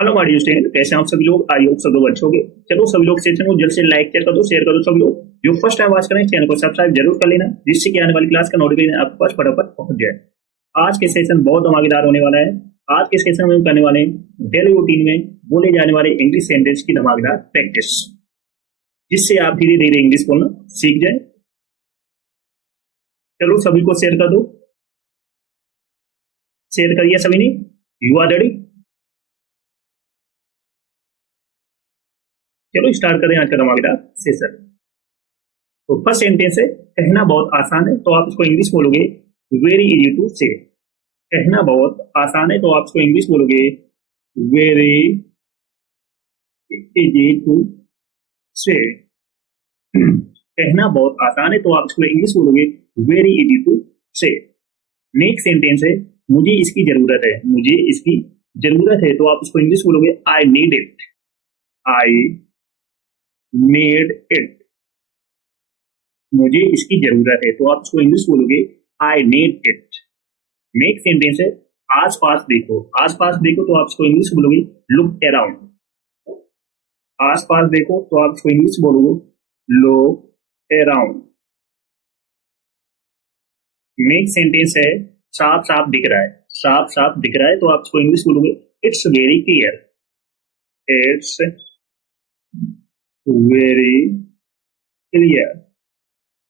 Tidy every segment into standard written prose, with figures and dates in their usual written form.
Hello my dear student, कैसे हैं आप सभी लोग। आई होप सब लोग अच्छे होंगे। चलो सभी लोग सेशन को जल्द से लाइक शेयर कर दो सभी लोग। जो फर्स्ट टाइम वॉच करें चैनल को सब्सक्राइब जरूर कर लेना, जिससे कि आने वाली क्लास का नोटिफिकेशन आपके पास फटाफट पहुंच जाए। आज के सेशन बहुत धमाकेदार होने वाला है। आज के सेशन में हम करने वाले हैं डेली रूटीन में बोले जाने वाले इंग्लिश सेंटेंस की धमाकेदार प्रैक्टिस, जिससे आप धीरे धीरे इंग्लिश बोलना सीख जाए। चलो सभी को शेयर कर दो। शेयर करिए सभी ने। You are ready? चलो स्टार्ट करें आज का धमाकेदार सेशन। तो फर्स्ट सेंटेंस है, कहना बहुत आसान है तो आप इसको इंग्लिश बोलोगे वेरी इजी टू से। कहना बहुत आसान है तो आप इसको इंग्लिश बोलोगे वेरी इजी टू से। कहना बहुत आसान है तो आप इसको इंग्लिश बोलोगे वेरी इजी टू से। नेक्स्ट सेंटेंस है, मुझे इसकी जरूरत है। मुझे इसकी जरूरत है तो आप इसको इंग्लिश बोलोगे I need it. I need it. मुझे इसकी जरूरत है तो आप इसको इंग्लिश बोलोगे I need it. Next sentence है, आस पास देखो। आस पास देखो तो आप इसको इंग्लिश बोलोगे लुक अराउंड। आस पास देखो तो आप इसको इंग्लिश बोलोगे लुक अराउंड। नेक्स्ट सेंटेंस है, साफ साफ दिख रहा है। साफ साफ दिख रहा है तो आप इसको इंग्लिश बोलोगे it's very clear. It's very clear.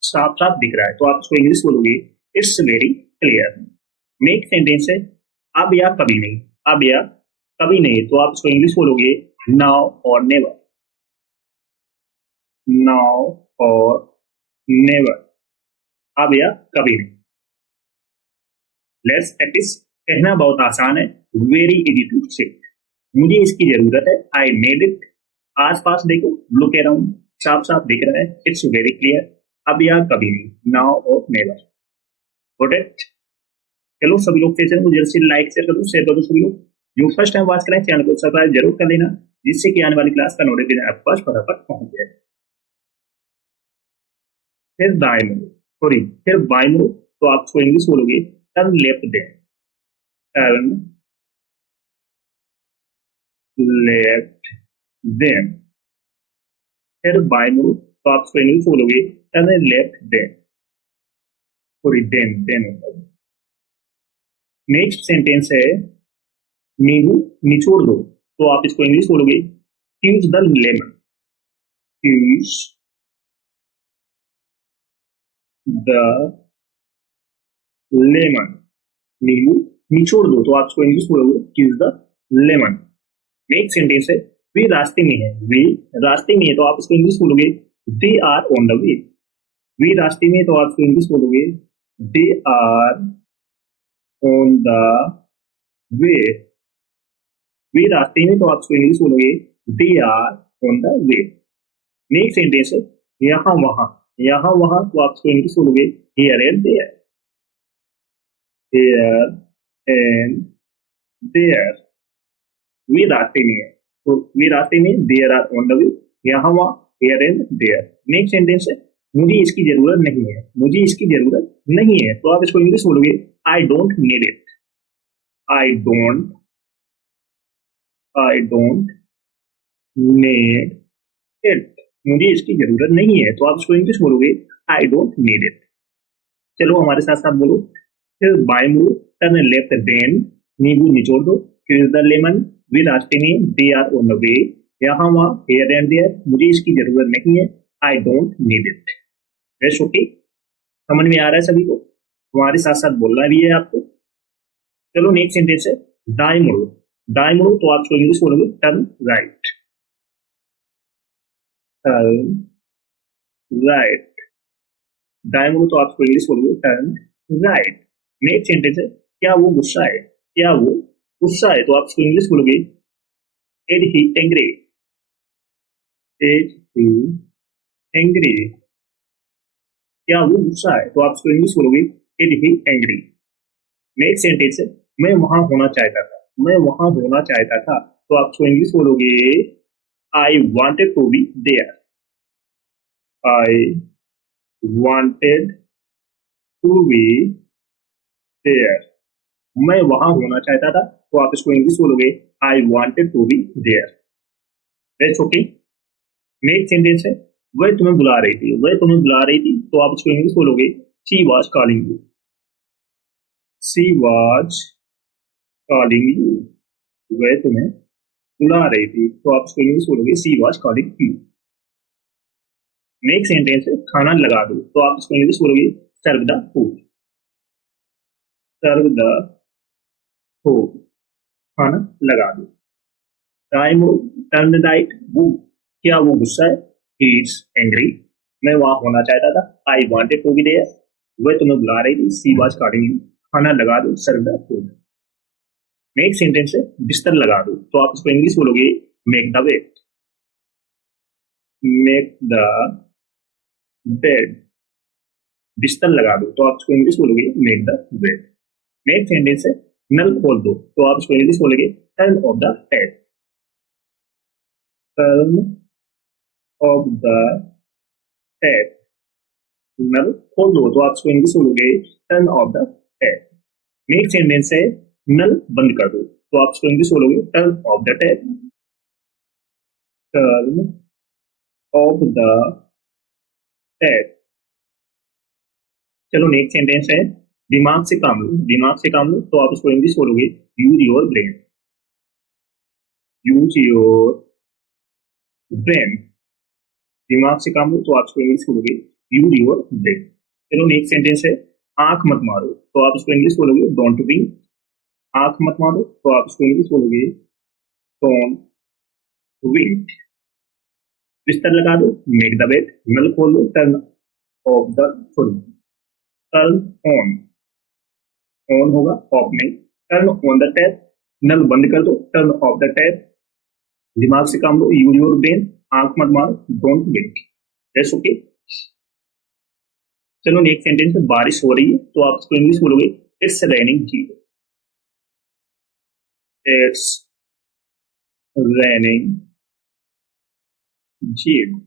साफ साफ दिख रहा है तो आप इसको इंग्लिश बोलोगे it's very clear. Next sentence है, अब या कभी नहीं। अब या कभी नहीं तो आप इसको इंग्लिश बोलोगे नाउ और नेवर। नाउ और नेवर। अब या कभी नहीं। Let's practice. कहना बहुत आसान है वेरी इजी टू से। मुझे इसकी जरूरत है आई नीड इट। आस पास देखो लुक अराउंड। साफ साफ दिख रहा है इट्स वेरी क्लियर। अब या कभी नहीं, नाउ और नेवर। Got it? चलो सभी लोग सेशन को जल्द से लाइक शेयर कर दो सभी लोग। जो फर्स्ट टाइम वॉच करें चैनल को सब्सक्राइब जरूर कर लेना, जिससे कि आने वाली क्लास का नोटिफिकेशन आपके पास फटाफट पहुंच जाए। फिर दाएं मुड़ो, सॉरी फिर बाएं मुड़ो तो आप उसको इंग्लिश बोलोगे turn left then. Turn left then. फिर बाएं मुड़ो तो आप उसको इंग्लिश बोलोगे turn left then. Sorry then then. Next sentence है, नींबू निचोड़ दो तो आप इसको इंग्लिश बोलोगे use the lemon. Use the lemon. नींबू निचोड़ दो तो आप इसको इंग्लिश बोलोगे use the lemon. Next sentence है, वे रास्ते में है। वे रास्ते में है तो आप इसको इंग्लिश बोलोगे they are on the way. वे रास्ते में है तो आप इसको इंग्लिश बोलोगे they are on the way. वे रास्ते में तो आप इसको इंग्लिश बोलोगे they are on the way. Next sentence है, यहाँ वहां। यहाँ वहां तो आप इसको इंग्लिश बोलोगे here and there. Here and there. वे रास्ते में है तो वे रास्ते में there are on the way. यहाँ वहां here and there. Next sentence है, मुझे इसकी जरूरत नहीं है। मुझे इसकी जरूरत नहीं है तो आप इसको इंग्लिश बोलोगे I don't need it. I don't I don't need it. मुझे इसकी जरूरत नहीं है तो आप इसको इंग्लिश बोलोगे आई डोंट नीड इट। चलो हमारे साथ साथ बोलो। फिर बाय मुड़ो, टर्न लेफ्ट देन, नींबू निचोड़ दो, फिर द लेमन, वे रास्ते में, they are on the way, यहाँ वहां, हियर एंड देयर, मुझे इसकी जरूरत नहीं है, I don't need it. Rest okay? समझ में आ रहा है सभी को? हमारे साथ साथ बोलना भी है आपको। चलो नेक्स्ट सेंटेंस है, दाएं मुड़ो। दाएं मुड़ो तो आप इसको इंग्लिश बोलोगे टर्न राइट। Turn right. दाएं मुड़ो तो आप इसको इंग्लिश बोलोगे टर्न राइट। नेक्स्ट सेंटेंस है, क्या वो गुस्सा है। क्या वो गुस्सा है तो आप इसको इंग्लिश बोलोगे is he angry. Is he angry. क्या वो गुस्सा है तो आप इसको इंग्लिश बोलोगे is he angry. Next sentence है, मैं वहां होना चाहता था। मैं वहां होना चाहता था तो आप इसको इंग्लिश बोलोगे I wanted to be there. I wanted to be there. मैं वहां होना चाहता था, तो आप इसको इंग्लिश बोलोगे I wanted to be there. That's okay. Next sentence है वह तुम्हें बुला रही थी, वह तुम्हें बुला रही थी, तो आप इसको इंग्लिश बोलोगे she was calling you. She was calling you, वह तुम्हें बुला रही थी, तो आप इसको इंग्लिश बोलोगे she was calling you. Next sentence है खाना लगा दो, तो आप इसको इंग्लिश बोलोगे serve the food. Serve the food, खाना लगा दो। राइमो टर्न राइट, वो क्या वो गुस्सा है? ही इज एंग्री, मैं वहां होना चाहता था। I wanted to be there, वह तुम्हें बुला रही थी। शी वाज कॉलिंग यू, खाना लगा दो, serve the food. Next sentence है बिस्तर लगा दो, तो आप इसको इंग्लिश बोलोगे make the bed. Make the bed, बिस्तर लगा दो, तो आप इसको इंग्लिश बोलोगे make the bed. Next sentence है नल खोल दो, तो आप इसको इंग्लिश बोलोगे turn off the tap. Turn off the tap, नल खोल दो, तो आप इसको इंग्लिश बोलोगे turn off the tap. Next sentence है नल बंद कर दो, तो आप इसको इंग्लिश बोलोगे turn off the tap. Turn off the tap. चलो नेक्स्ट सेंटेंस है दिमाग से काम लो, दिमाग से काम लो, तो आप इसको इंग्लिश बोलोगे use your brain. Use your brain, दिमाग से काम लो, तो आप इसको इंग्लिश बोलोगे यूज योर ब्रेन। चलो नेक्स्ट सेंटेंस है आंख मत मारो, तो आप इसको इंग्लिश बोलोगे डोंट विंक। आंख मत मारो, तो आप इसको इंग्लिश बोलोगे डोंट विंक। बिस्तर लगा दो, मेक द बेड। नल खोल दो, turn off the sorry turn on, on होगा ऑफ नहीं। टर्न ऑन द टैप, नल बंद कर दो, टर्न ऑफ द टैप। दिमाग से काम लो, यूज योर ब्रेन। आंख मत मारो, डोंट विंक। That's okay. चलो नेक्स्ट सेंटेंस में बारिश हो रही है, तो आप इसको इंग्लिश बोलोगे it's raining zero. It's raining zero,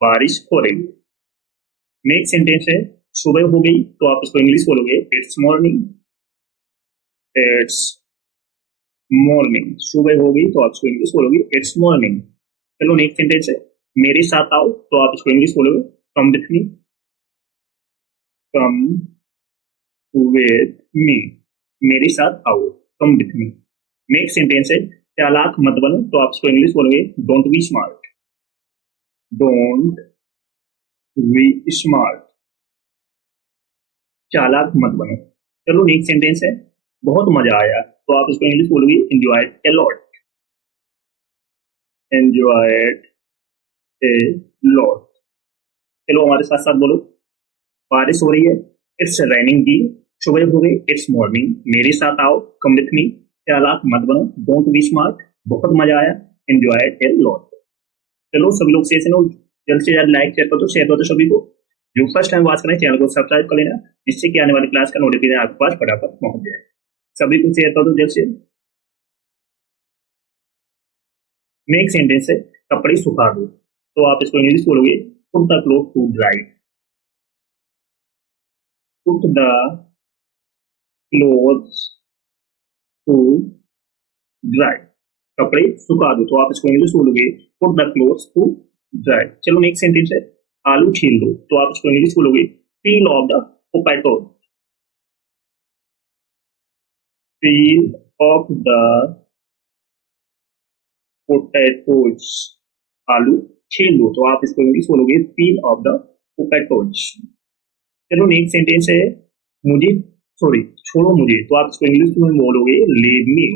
बारिश हो रही है। नेक्स्ट सेंटेंस है सुबह हो गई, तो आप इसको इंग्लिश बोलोगे इट्स मॉर्निंग। इट्स मॉर्निंग, सुबह हो गई, तो आप इसको इंग्लिश बोलोगे इट्स मॉर्निंग। चलो नेक्स्ट सेंटेंस है मेरे साथ आओ, तो आप इसको इंग्लिश बोलोगे come with me. Come with me, मेरे साथ आओ, come with me. Next sentence है चालाक मत बनो, तो आप इसको इंग्लिश बोलोगे don't B smart. Don't be smart, चालाक मत बनो। चलो नेक्स्ट सेंटेंस है बहुत मजा आया, तो आप इसको इंग्लिश बोलोगे enjoyed a lot. Enjoyed a lot. चलो हमारे साथ साथ बोलो बारिश हो रही है, इट्स रेनिंग डी। सुबह हो गई, इट्स मॉर्निंग। मेरे साथ आओ, कम विथ मी। चालाक मत बनो, डोंट बी स्मार्ट। बहुत मजा आया, एंजॉयड ए लॉट। चलो सभी लोग सेशन हो जल्द से जल्द लाइक शेयर कर दो, शेयर कर दो सभी को। जो फर्स्ट टाइम वॉच करें चैनल को सब्सक्राइब कर लेना, जिससे कि आने वाली क्लास का नोटिफिकेशन आपके पास फटाफट पहुंच जाए। सभी को शेयर कर दो जल्द से। नेक्स्ट सेंटेंस है कपड़े सुखा दो, तो आप इसको इंग्लिश बोलोगे put the cloth to dry. Put the clothes to dry, कपड़े सुखा दो, तो आप इसको इंग्लिश बोलोगे put the clothes to dry. चलो नेक्स्ट सेंटेंस है आलू छील दो, तो आप इसको इंग्लिश बोलोगे peel off the potato. Peel off the potatoes, आलू छील दो, तो आप इसको इंग्लिश बोलोगे पील ऑफ द पोटैटोज। चलो नेक्स्ट सेंटेंस है मुझे सॉरी छोड़ो मुझे, तो आप इसको इंग्लिश में बोलोगे लीव मी।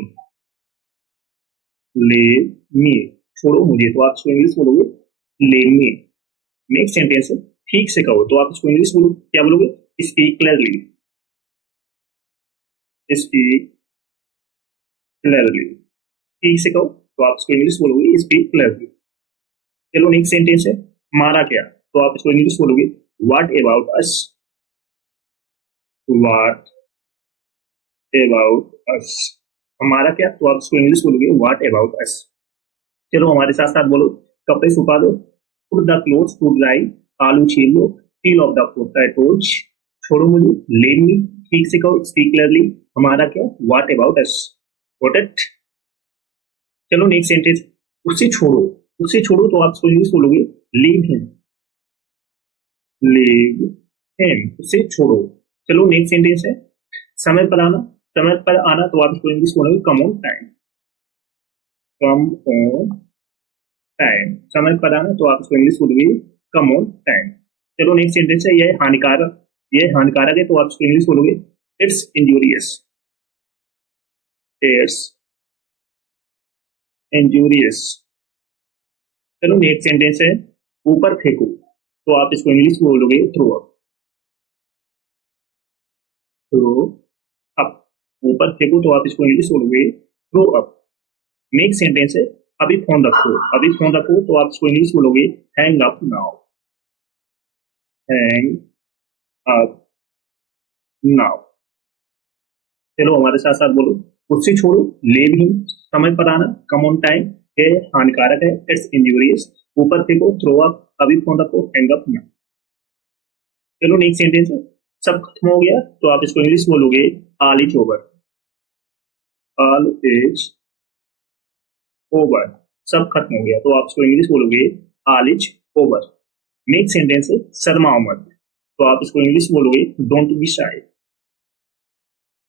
लीव मी, छोड़ो मुझे, तो आप इसको इंग्लिश बोलोगे लीव मी। नेक्स्ट सेंटेंस है ठीक से कहो, तो आप इसको इंग्लिश बोलो क्या बोलोगे स्पीक क्लियरली। स्पीक क्लियरली, ठीक से कहो, तो आप इसको इंग्लिश बोलोगे स्पीक क्लियरली। चलो नेक्स्ट सेंटेंस है मारा क्या, तो आप इसको इंग्लिश बोलोगे what about us. What about us, हमारा क्या, तो आप इसको इंग्लिश बोलोगे व्हाट अबाउट अस। चलो हमारे साथ साथ बोलो कपड़े सुखा दो, put the clothes to dry. आलू छील लो, पील ऑफ द पोटैटोज। छोड़ो मुझे, लीव मी। ठीक से कहो, स्पीक क्लियरली। हमारा क्या, what about us, got it. चलो नेक्स्ट सेंटेंस, उसे छोड़ो। उसे छोड़ो तो आप उसको इंग्लिश बोलोगे लीव हिम, लीव हिम, उसे छोड़ो। चलो नेक्स्ट सेंटेंस है समय पर आना। समय पर आना तो आप इसको इंग्लिश बोलोगे come on time, come on time. समय पर आना तो आप इसको इंग्लिश बोलोगे कम ऑन टाइम। चलो नेक्स्ट सेंटेंस है, यह हानिकारक, यह हानिकारक है तो आप इसको इंग्लिश बोलोगे इट्स इंजूरियस, इट्स इंजूरियस। चलो नेक्स्ट सेंटेंस है, ऊपर फेंको तो आप इसको इंग्लिश बोलोगे थ्रो अप, थ्रो अप। ऊपर फेंको तो आप इसको इंग्लिश बोलोगे थ्रो अप। नेक्स्ट सेंटेंस है, अभी फोन रखो। अभी फोन रखो तो आप इसको इंग्लिश बोलोगे hang up now, hang up now. चलो हमारे साथ साथ बोलो, उससे छोड़ो, लेव हिम, समय पर आना, कम ऑन टाइम, है हानिकारक है, इट्स इंजूरियस, ऊपर फेंको थ्रो अप, अभी फोन रखो, हैंग अप नाउ। चलो नेक्स्ट सेंटेंस है, सब खत्म हो गया तो आप इसको इंग्लिश बोलोगे all is over, all is over. सब खत्म हो गया तो आप इसको इंग्लिश बोलोगे all is over. Next sentence है, शर्माओ मत तो आप इसको इंग्लिश बोलोगे don't be shy,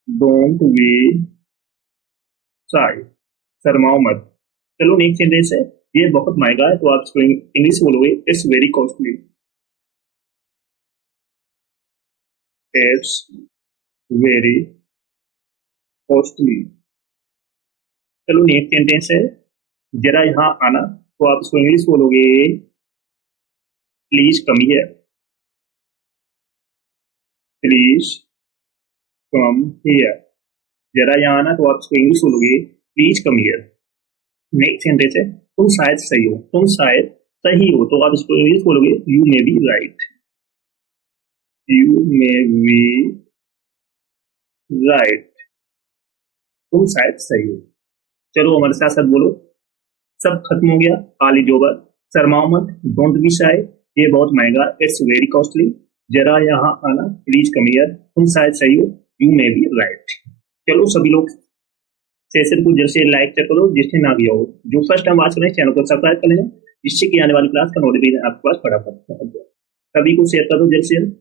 don't be shy, शर्माओ मत। चलो नेक्स्ट सेंटेंस है, ये बहुत महंगा है तो आप इसको इंग्लिश बोलोगे it's very costly, it's very costly. चलो नेक्स्ट सेंटेंस है, जरा यहाँ आना तो आप इसको इंग्लिश बोलोगे please come here, please come here. जरा यहाँ आना तो आप इसको इंग्लिश बोलोगे please come here. Next sentence है, तुम शायद सही हो, तुम शायद सही हो तो आप इसको इंग्लिश बोलोगे you may be right, you may be right, तुम शायद सही हो। चलो हमारे साथ साथ बोलो, सब खत्म हो गया, ऑल इज ओवर, शर्माओ मत, डोंट बी शाय, ये बहुत महंगा, इट्स वेरी कॉस्टली, जरा यहाँ आना, प्लीज कम हियर, तुम शायद सही हो, यू मे बी राइट। चलो सभी लोग सेशन को जल्द से लाइक कर दो, जिसने ना किया हो। जो फर्स्ट टाइम वॉच करें चैनल को सब्सक्राइब कर लेना, जिससे कि आने वाली क्लास का नोटिफिकेशन आपके पास फटाफट पहुंच जाए। सभी को शेयर कर दो जल्द से जल्द,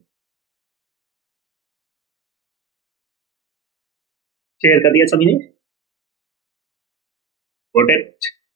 शेयर कर दिया सभी ने, गॉट इट।